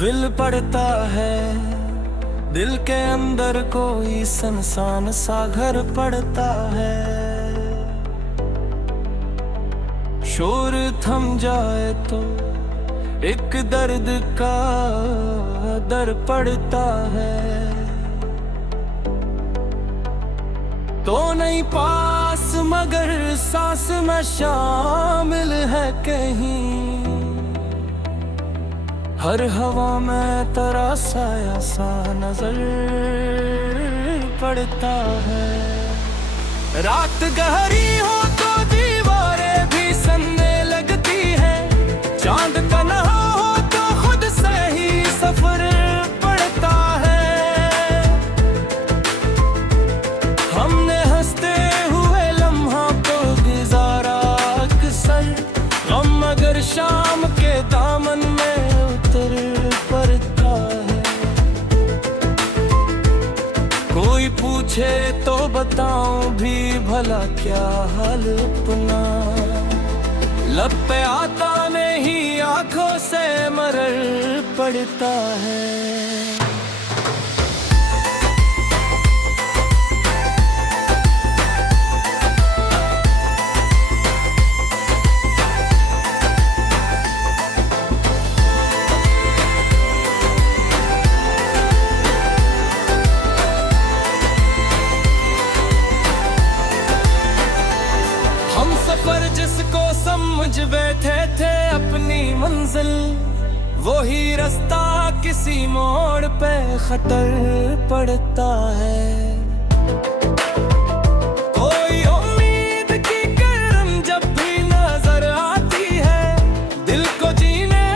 Will पड़ता है दिल के अंदर, कोई सनसान सा घर पड़ता है। शोर थम जाए तो एक दर्द का दर पड़ता है। तो नहीं पास मगर सांस में शामिल है कहीं, हर हवा में तेरा साया सा नजर पड़ता है। रात गहरी हो तो दीवारें भी सनने लगती हैं, चांद का नहा हो तो खुद से ही सफर पड़ता है। हमने हंसते हुए लम्हा को गुजारा अक्सर, गम मगर शाम के दामन में उतर पड़ता है। कोई पूछे तो बताऊं भी भला क्या हाल अपना, लब पे आता नहीं आंखों से मरर पड़ता है। सफर जिसको समझ बैठे थे अपनी मंजिल, वही रास्ता किसी मोड़ पे खतर पड़ता है। कोई उम्मीद की किरण जब भी नजर आती है, दिल को जीने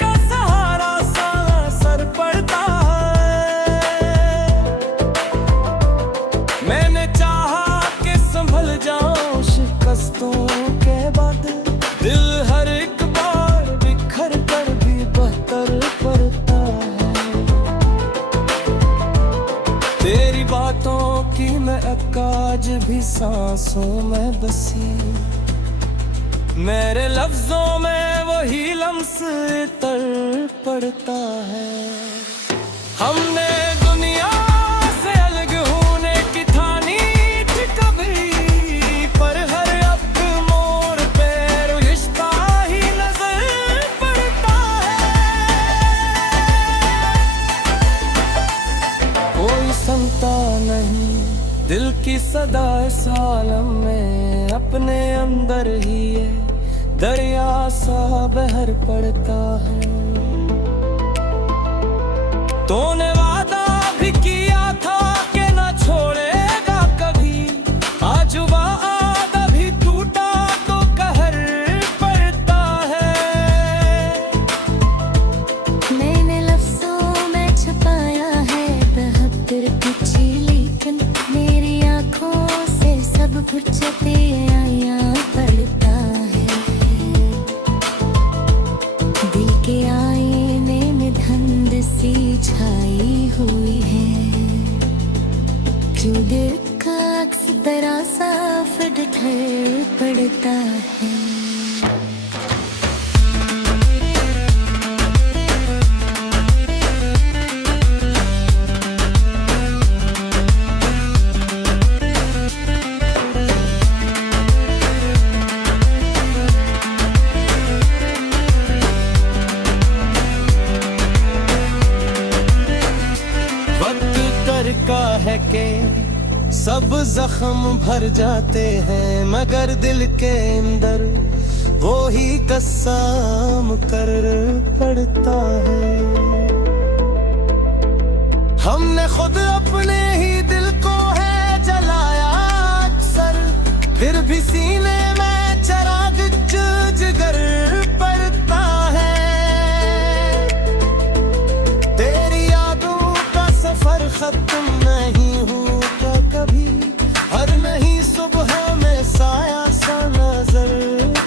का सहारा सा असर पड़ता है। मैंने चाहा कि संभल जाऊं शिकस्तों के बाद, दिल हर एक बार बिखर कर भी बहतर पड़ता है। तेरी बातों की मैं अकाज भी सांसों में बसी, मेरे लफ्जों में वही लम्स तर पड़ता है। हमने दुनिया से अलग होने की ठानी थी कभी, पर हर अब मोड़ पे रिश्ता ही नजर पड़ता है। कोई सुनता नहीं दिल की सदा इस आलम में, अपने अंदर ही ये दरिया सा बहर पड़ता है। तूने वादा भी किया था कि ना छोड़ेगा कभी, आज वादा भी टूटा तो कहर पड़ता है। मैंने लफ्जों में छुपाया है बहत्तर कुछ, लेकिन मेरी आंखों से सब कुछ आया पड़ता है। दिल के आईने में धुंध सी छाई हुई है, क्यों दिल का अक्स तेरा साफ दिखाई पड़ता है। का है के सब जख्म भर जाते हैं, मगर दिल के अंदर वो ही कस्साम कर पड़ता है। हमने खुद अपने ही दिल को है जलाया अक्सर, फिर भी सीने में चिराग जिगर पड़ता है। तेरी यादों का सफर खत्म नहीं होता कभी, हर नई सुबह में साया सा नजर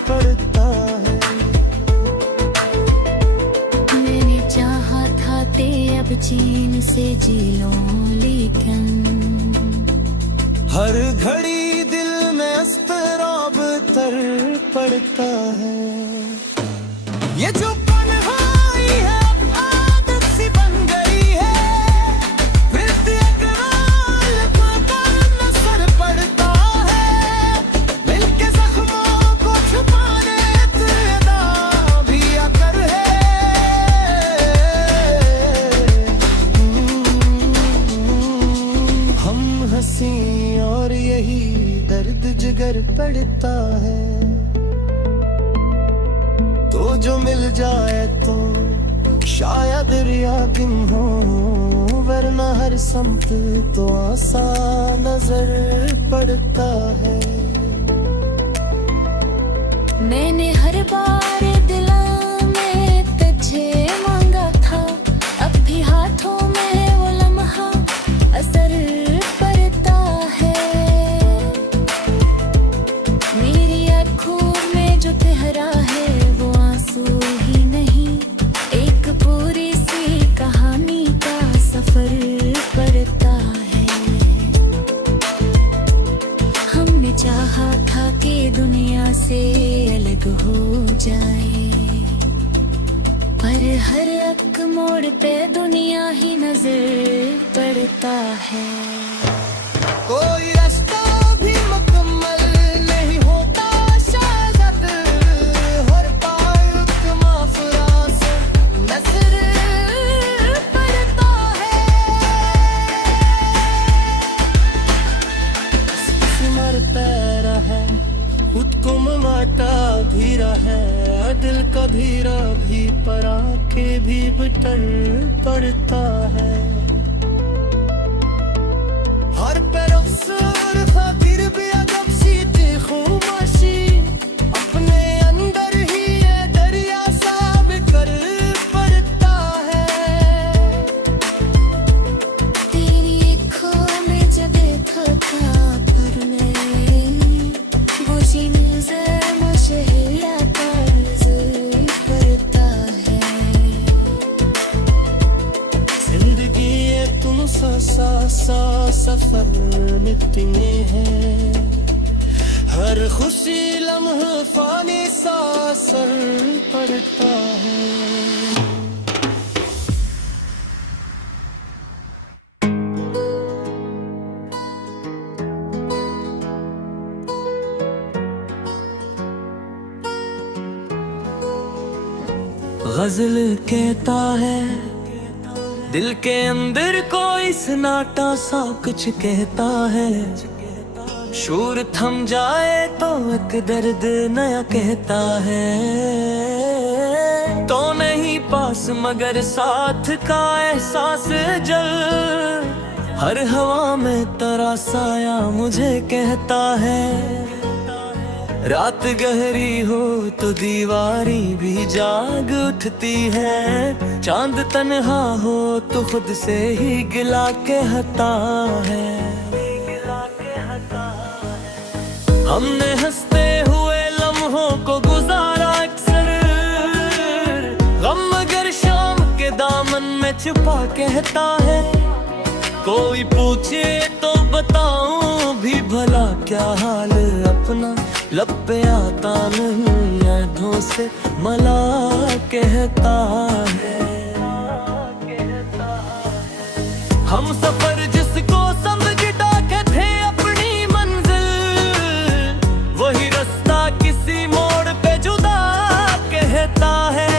पड़ता है। मैंने चाहा था ते अब चैन से जी लूं, लेकिन हर घड़ी दिल में अस्तराब तर पड़ता है। ये जो तन्हाई है लगता है। तो जो मिल जाए तो शायद रिया दिन हो, वरना हर संत तो आसान नजर पड़ता है। मैंने हर बार दिला में तुझे मांगा था, अब भी हाथों में वो लम्हा असर पड़ता है। मेरी आँखों में जो ठहरा है वो आंसू ही नहीं, एक पूरी सी कहानी का सफर पड़ता है। हमने चाहा था कि दुनिया से अलग हो जाए, पर हर एक मोड़ पे दुनिया ही नजर पड़ता है। कोई रास्ता भी मुकम्मल नहीं होता शायद, हर पायुक माफरा से नजर पड़ता है। सिमर पैरा है, खुद को मनाता भी रहा है, दिल कभी भी पर आके भी बटर पड़ता है। हर तरफ सुर खातिर भी अदब सीते खुमाशी, अपने अंदर ही ये दरिया साब कर पड़ता है। तेरी आँखों में जब देखा था पर मैं वो नजर मुझे आता नजर पड़ता है। जिंदगी ये तुम सा सफर मिट्टी में है, हर खुशी लम्हा फानी सा असर पड़ता है। गजल कहता है दिल के अंदर कोई सन्नाटा सा कुछ कहता है, शूर थम जाए तो एक दर्द नया कहता है। तो नहीं पास मगर साथ का एहसास जल, हर हवा में तेरा साया मुझे कहता है। रात गहरी हो तो दीवारी भी जाग उठती है, चांद तन्हा हो तो खुद से ही गिला कहता है। हमने हंसते हुए लम्हों को गुजारा अक्सर, गम मगर शाम के दामन में छुपा कहता है। कोई पूछे तो बताऊं भी भला क्या हाल अपना, लब पे आता नहीं यादों से मला कहता है। हम सफर जिसको समझता के थे अपनी मंजिल, वही रास्ता किसी मोड़ पे जुदा कहता है।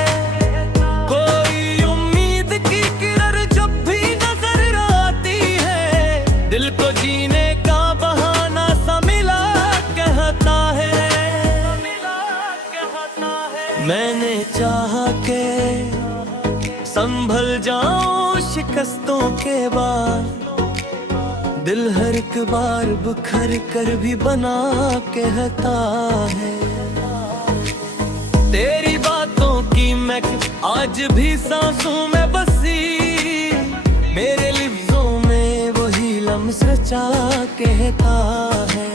कोई उम्मीद की किरण जब भी नजर आती है, दिल को जीने का बहाना सा मिला कहता है। मैंने चाहा के संभल जाऊं शिकस्तों के बाद, दिल हर एक बार बिखर कर भी बना कहता है। तेरी बातों की महक आज भी सांसों में बसी, मेरे लिफ्ज़ों में वही लम्स रचा कहता है।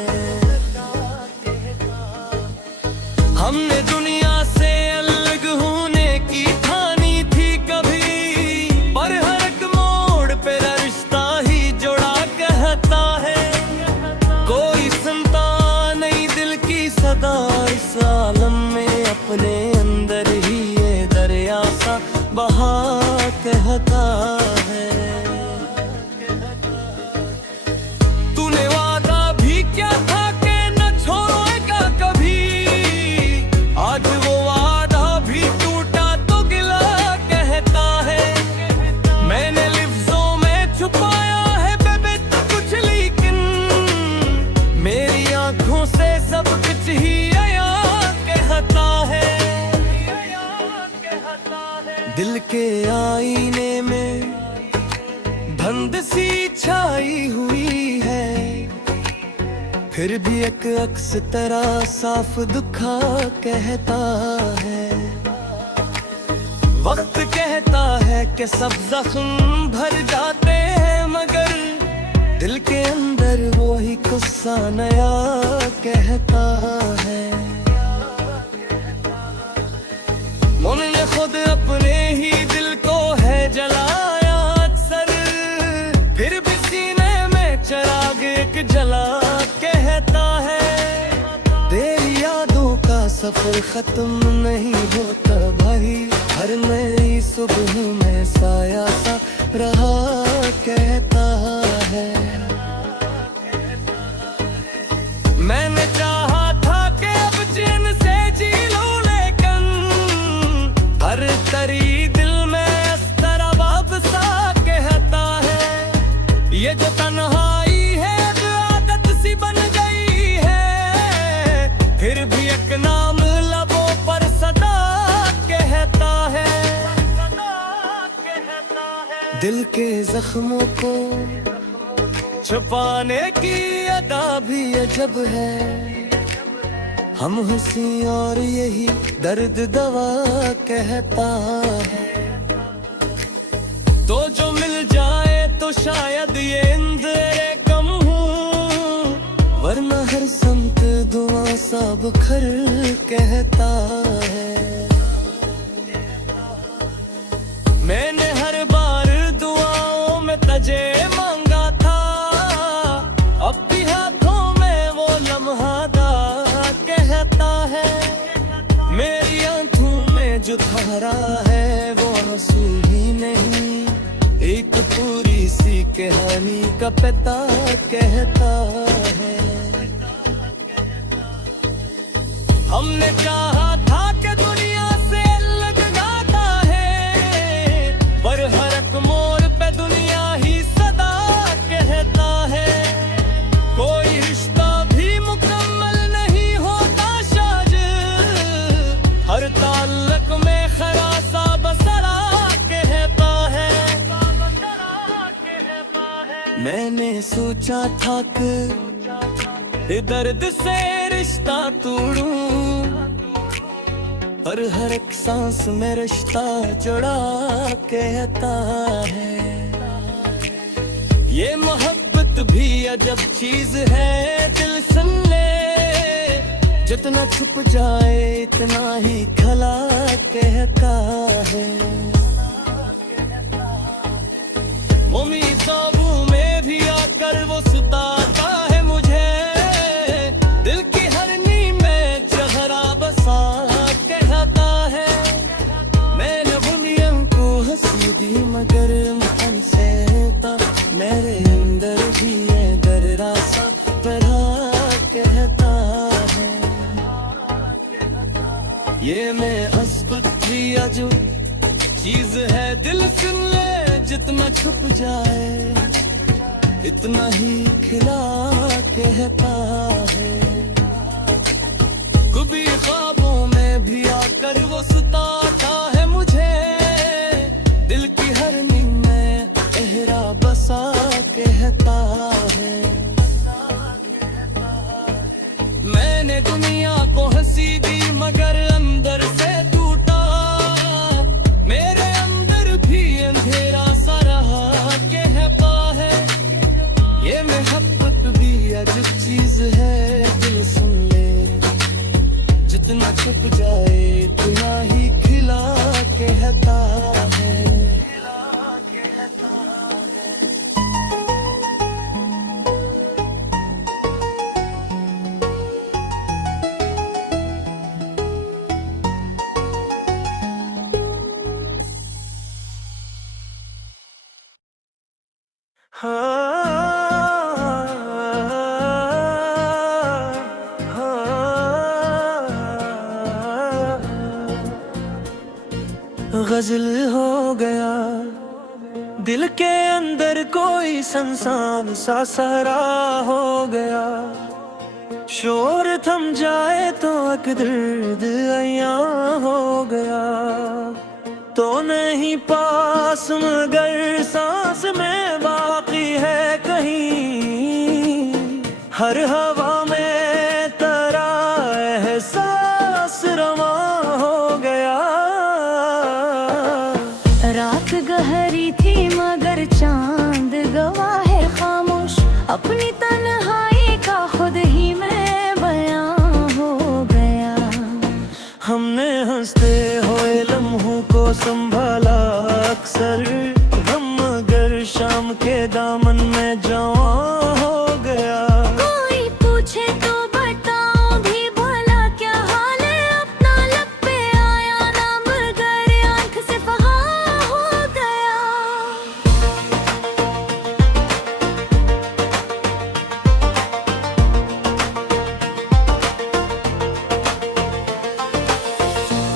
हमने दुनिया से अलग होने की ठानी थी कभी, पर हर एक मोड़ पे रिश्ता ही जुड़ा कहता है। कोई सुनता नहीं दिल की सदा, इस आलम में अपने अंदर ही ये दरिया सा बहा कहता है। तूने वादा भी क्या था दिल के आईने में धुंध सी छाई हुई है, फिर भी एक अक्स तेरा साफ दुखा कहता है। वक्त कहता है कि सब जख्म भर जाते हैं, मगर दिल के अंदर वो ही गुस्सा नया कहता है। उन्होंने खुद अपने ही दिल को है जलाया अक्सर, फिर भी सीने में चिराग एक जला कहता है। तेरी यादों का सफर खत्म नहीं होता भाई, हर नई सुबह में साया सा रहा कहता है। मैंने चाहा था कि अब चैन से जी लूं, लेकिन हर तरी दिल में अस्तराबाब सा कहता है। ये जो तन्हाई है आदत सी बन गई है, फिर भी एक नाम लबों पर सदा कहता है। दिल के जख्मों को छुपाने की अदा भी अजब है, हम हंसी और यही दर्द दवा कहता है। तो जो मिल जाए तो शायद ये इंदरे कम हूँ, वरना हर संत दुआ सा बखर कहता है। मैंने हर बार दुआओं में तजे मांगा था, अब भी हाथों में वो लम्हा कहता है। मेरी आंखों में जो धारा है वो आंसू ही नहीं, एक पूरी सी कहानी का पिता कहता है। हमने चाहा था कि दुनिया से अलग जाता है, पर हर एक मोड़ पे दुनिया ही सदा कहता है। कोई रिश्ता भी मुकम्मल नहीं होता शायद, हर ताल्लुक में खरासा बसरा कहता है। मैंने सोचा था कि दर्द से रिश्ता तोड़ूं, पर हर एक सांस में रिश्ता जुड़ा कहता है। ये मोहब्बत भी अजब चीज है, दिल सुन ले, जितना छुप जाए इतना ही खला कहता है। उम्मीदों में भी आकर वो सताता है मुझे, दिल की हर नींद में चेहरा बसा कहता है। मैंने दुनिया को हंसी दी मगर मन से था, मेरे अंदर भी ये दर्रा सा परा कहता है। ये मैं अस्पत जिया जो चीज है, दिल सुन ले, जितना छुप जाए इतना ही खिला कहता है। कभी ख्वाबों में भी आकर वो सताता है मुझे, दिल की हर नींद में गहरा बसा कहता है। मैंने दुनिया को हंसी दी मगर अंदर से टूटा, मेरे अंदर भी अंधेरा सा रहा कहता है। ये मोहब्बत भी अजब चीज है, दिल सुन ले, जितना छुप जाए इतना ही खिला कहता है। गजल हो गया दिल के अंदर कोई संसान सा सरा हो गया। शोर थम जाए तो एक दर्द अयां हो गया। तो नहीं पास मगर सांस में बाकी है कहीं, हर हवा में तेरा एहसास रवा हो गया। रात गहरी थी मगर चांद गवाह है खामोश, अपनी तन्हाई का खुद ही मैं बयां हो गया। हमने हंसते हुए लम्हों को संभाला अक्सर, हम मगर शाम के दामन में जवां हो गया। कोई पूछे तो बताओ भी भला क्या हाल है अपना, लब पे आया ना मगर आंख से फहा हो गया।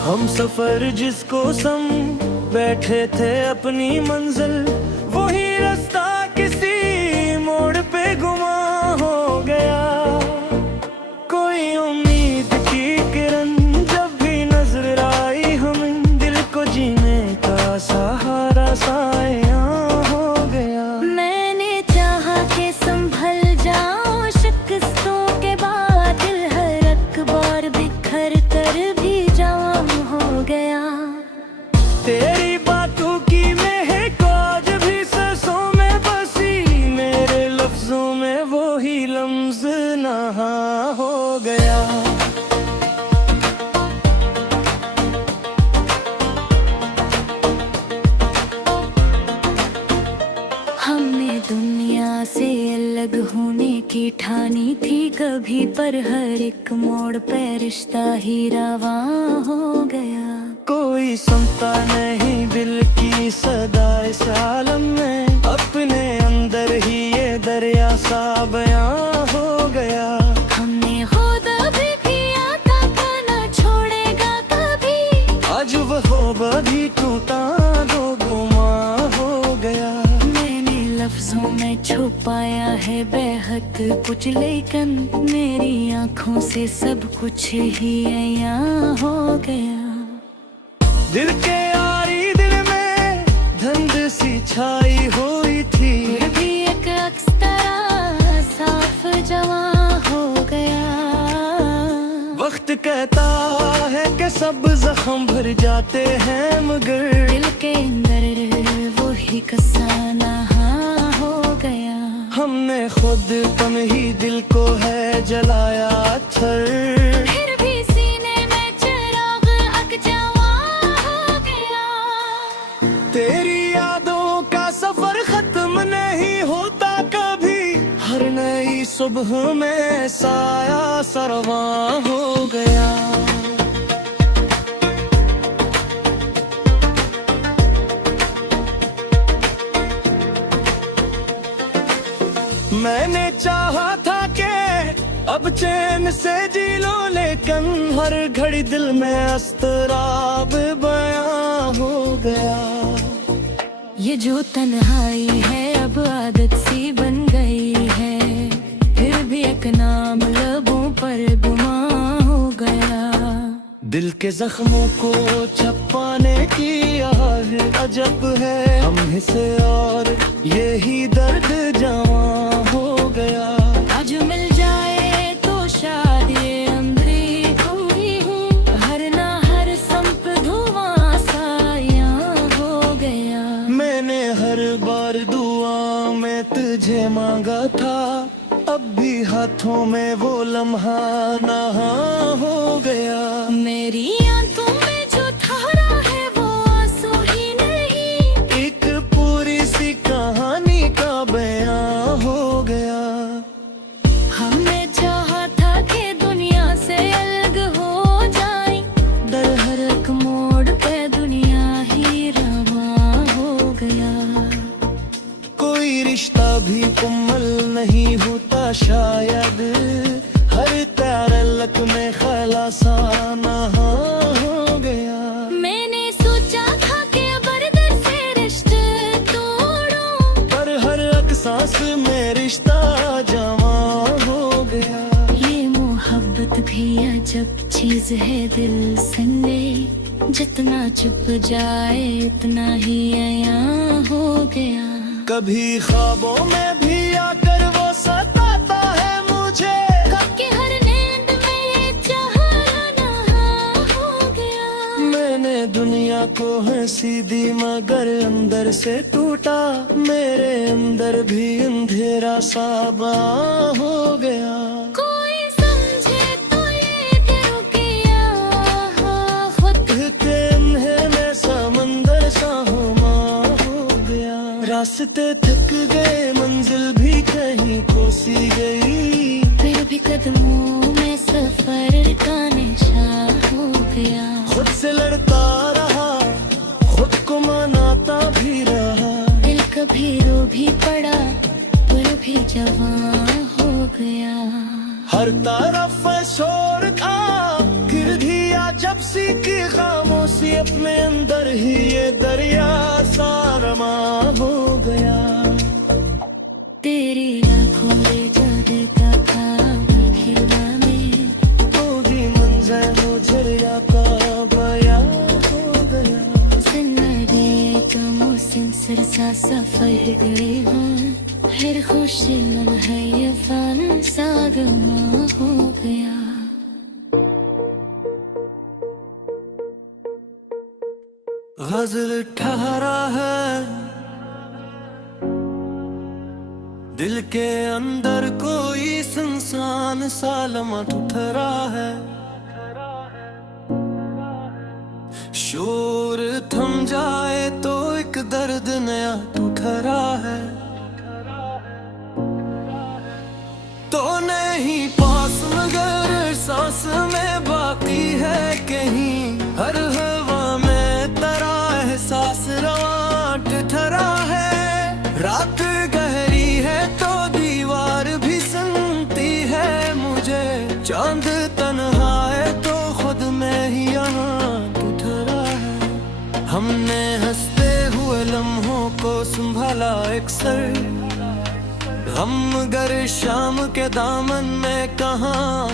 हम सफर जिसको सम बैठे थे अपनी मंजिल, वही रास्ता किसी मोड़ पे गुमा हो गया। कोई उम्मीद की किरण जब भी नजर आई हमें, दिल को जीने का सहारा साया हो गया। मैंने चाहा कि संभल जाओ शिकस्तों के बाद, दिल हर एक बार बिखर कर भी जवां हो गया। तेरी बातों की महक आज भी सांसों में बसी, मेरे लफ्जों में वो ही लम्ज नहा हो गया। हमने दुनिया से अलग होने की ठानी थी कभी, पर हर एक मोड़ पे रिश्ता ही रवा हो गया। कोई सुनता नहीं दिल की सदा इस आलम में, अपने अंदर ही ये दरिया सा बयां हो गया। हमने खुद भी किया था ना छोड़ेगा कभी, आज वो भी टूटा दो गुमा हो गया। मैंने लफ्जों में छुपाया है बेहद कुछ, लेकिन मेरी आंखों से सब कुछ ही अयां हो गया। दिल के यारी दिल में धुंध सी छाई हुई थी, फिर भी एक अक्स तरह साफ जवां हो गया। वक्त कहता है कि सब जख्म भर जाते हैं मगर दिल के अंदर वो ही कसाना हो गया। हमने खुद कम ही दिल को है जलाया थर, फिर भी सीने में चिराग अक जवां हो गया। तेरी यादों का सफर खत्म नहीं होता कभी, हर नई सुबह में साया सरवा हो गया। मैंने चाहा था कि अब चैन से जी लो, लेकिन हर घड़ी दिल में अस्तराब बयां हो गया। ये जो तन्हाई है अब आदत सी बन गई है, फिर भी एक नाम लबों पर गुमा हो गया। दिल के जख्मों को छपाने की आह अजब है, हम हिस्से और यही दर्द जवां हो गया। आज मिल जाए तो शायद ये अंधेरी हुई हूँ, हर ना हर संप धुआं साया हो गया। मैंने हर बार दुआ में तुझे मांगा था, अब भी हाथों में वो लम्हा नहा हो गया। मेरी आंखों में जो ठहरा है वो आंसू ही नहीं, एक पूरी सी कहानी का बयां हो गया। हमने चाहा था कि दुनिया से अलग हो जाए, दर हर एक मोड़ पे दुनिया ही रवा हो गया। कोई रिश्ता भी मुकम्मल नहीं होता शायद, हर तारलक में खलासाना हो गया। मैंने सोचा था कि बरदर से रिश्ते तोड़ूं, पर हर एक सांस में रिश्ता जवां हो गया। ये मोहब्बत भी अजब चीज है दिल संगे, जितना छुप जाए उतना ही आया हो गया। कभी ख्वाबों में भी आकर वो सताता है मुझे, कब के हर नींद में चाहा हो गया। मैंने दुनिया को हंसी दी मगर अंदर से टूटा, मेरे अंदर भी अंधेरा सा हो गया। कोई समझे तो ये कि रुकिया खुद कहते हैं मैं समंदर सा हो गया। रास्ते थक गए मंजिल भी कहीं खो सी गई, फिर भी कदमों में सफर का निशा हो गया। खुद से लड़ता रहा, खुद को मनाता भी रहा, दिल कभी रो भी पड़ा पर भी जवां हो गया। हर तरफ शोर था गिर दिया जब सी की खामोशी, अपने अंदर ही ये दरिया सारमा हो गया। तेरी आंखों में जगता था खिला में, ओदी मंजर मुझरिया का बया हो गया। जिंदगी का मौसम सरसा सफर गए हैं, फिर खुशी है ये फान सागमा हो गया। गजल ठहरा है दिल के अंदर, कोई सुनसान सा लम्हा ठहरा है। शोर थम जाए तो एक दर्द नया ठहरा है। तो नहीं पास मगर सांस में बाकी है कहीं, हर हवा में तेरा एहसास रवाट ठहरा है। रात गहरी है तो दीवार भी सुनती है मुझे, चांद तन्हा है तो खुद में ही यहाँ ठहरा है। हमने हंसते हुए लम्हों को संभाला अक्सर, हम गर शाम के दामन में कहाँ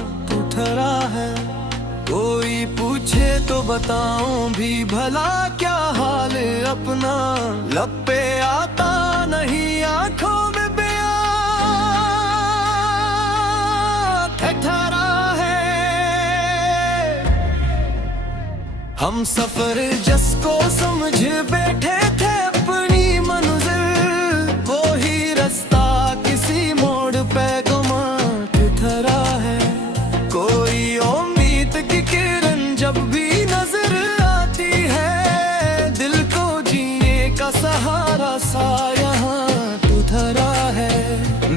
ठहरा है। कोई पूछे तो बताऊं भी भला क्या हाल अपना, लब पे आता नहीं आंखों में बयां ठहरा है। हम सफर जिसको समझ बैठे थे अपनी मंजिल, वो ही रास्ता किसी मोड़ पे गुमा ठहरा है। कोई उम्मीद की किरण जब भी नजर आती है, दिल को जीने का सहारा सा यहाँ ठहरा है।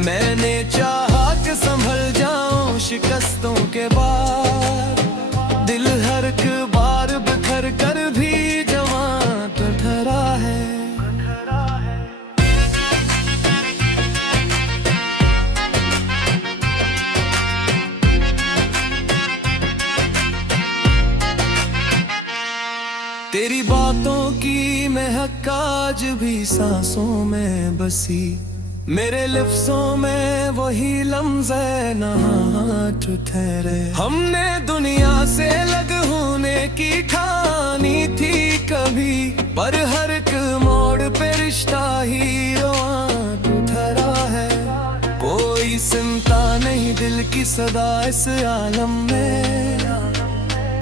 मैंने चाहा कि संभल जाऊं शिकस्तों के बाद, दिल हर एक बार बिखर कर भी जवां ठहरा है। तेरी बातों की महक आज भी सांसों में बसी, मेरे लफ्जों में वही लम्ज़े नहाट ठहरे। हमने दुनिया से अलग होने की ठानी थी कभी, पर हर एक मोड़ पे रिश्ता ही रोआट ठहरा है। कोई सुनता नहीं दिल की सदा इस आलम में,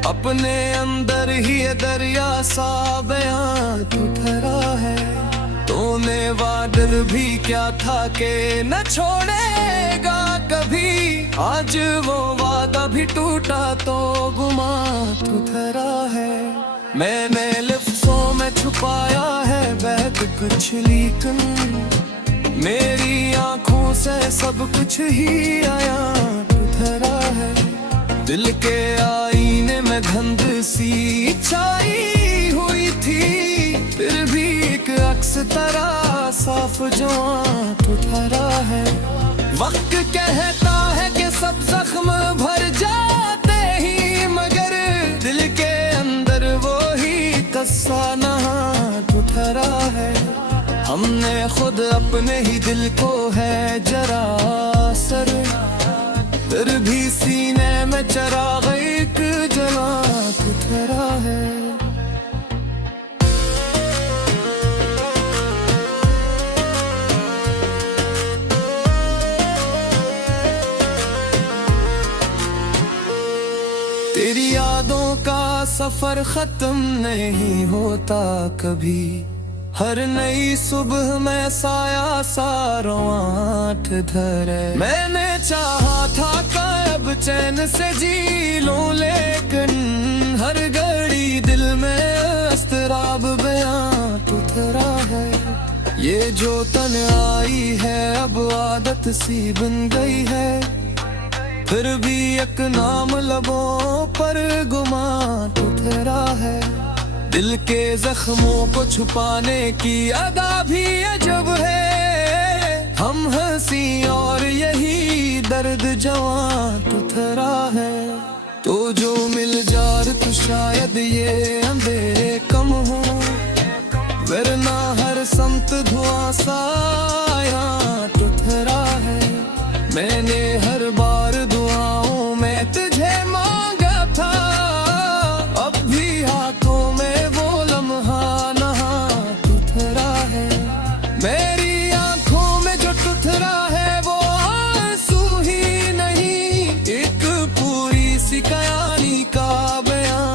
अपने अंदर ही ये दरिया सा बयां ठहरा है। तूने वादल भी क्या था कि न छोड़ेगा कभी, आज वो वादा भी टूटा तो गुमा ठहरा है। मैंने लफ्जों में छुपाया है बहुत कुछ, लेकिन मेरी आंखों से सब कुछ ही आया ठहरा है। दिल के आईने में गंध सी छाई हुई थी, फिर भी एक अक्स तरह साफ जो ठहरा है। वक्त कहता है कि सब जख्म भर जाते ही, मगर दिल के अंदर वो ही कस्सा नहा ठहरा है। हमने खुद अपने ही दिल को है जरा सर, फिर भी सीने में चराग़ एक जला ठहरा है। यादों का सफर खत्म नहीं होता कभी। हर नई सुबह में साया सा रोआंठ धरे। मैंने चाहा था कब चैन से जी लूं, लेकिन हर घड़ी दिल में अस्तराब बयां उतरा है। ये जो तन्हाई है अब आदत सी बन गई है, फिर भी एक नाम लबों पर गुमान उतरा है। दिल के जख्मों को छुपाने की अदा भी अजब है। हम हंसी और यही दर्द जवां उतरा है। तो जो मिल जार तो शायद ये अंधेरे कम हो, वरना हर समत धुआं साया उतरा है। मैंने हर बार दुआओं में तुझे मांगा था, अब भी हाथों में वो लम्हा नहा उतरा है। मेरी आंखों में जो टुथरा है वो आंसू ही नहीं, एक पूरी सी कहानी का बयां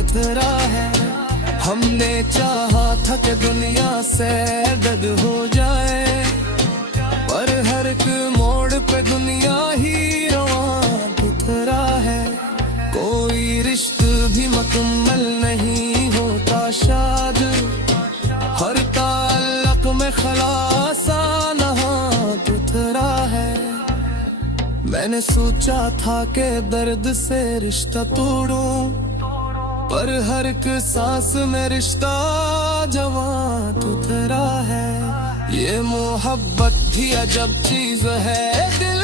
उतरा है। हमने चाहा था कि दुनिया से दर्द हो जाए, पर हर एक मोड़ पे दुनिया ही रवां उतरा है। कोई रिश्ता भी मुकम्मल नहीं होता शाद, हर ताल्लुक में खलासा नहा उतरा है। मैंने सोचा था कि दर्द से रिश्ता तोड़ूं, पर हर एक सांस में रिश्ता जवां उतरा है। ये मोहब्बत भी अजब चीज है, दिल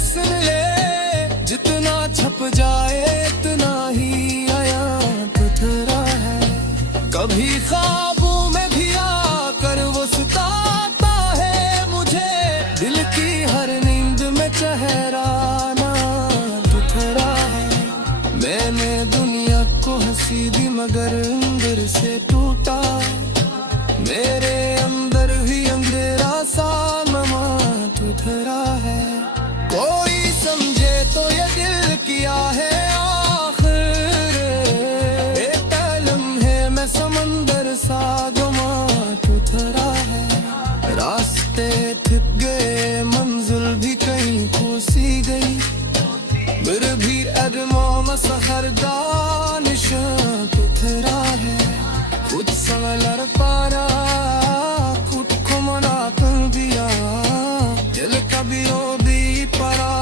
सुन ले, जितना छप जाए इतना ही आया उतरा है। कभी ख्वाबों में भी आकर वो सताता है मुझे, दिल की हर नींद में चेहरा ना उतरा है। मैंने दुनिया को हंसी दी मगर अंदर से टूटा, मेरे अंदर ही अंधेरा सा नमा उतरा है। कोई समझे तो ये दिल किया है आखिर, एक लम्हे में समंदर सा गुमा उतरा है। रास्ते थक गए, मंजिल भी कहीं खो-सी गई, फिर भी अदमों में सहरदा निशान उतरा है। खुद संभल पारा, खुद को मना कर दिया, दिल कभी रो भी पड़ा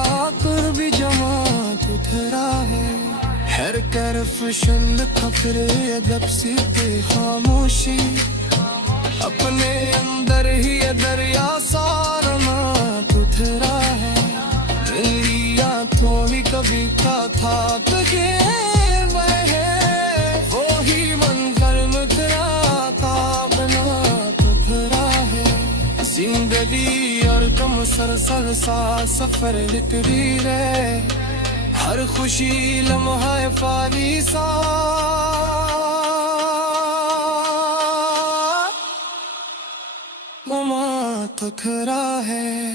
कर भी जमा उतरा है। हर तरफ शल खफर अदब सी खामोशी, अपने अंदर ही दरिया सारमा उतरा है। मेरी आंखों भी कभी था तुझे वह वो ही मंजर मुतरा था बना उतरा है। जिंदगी और कम सरसर सा सफर तकरीर है, हर खुशी लम्हा फानी सा ममा तखरा है।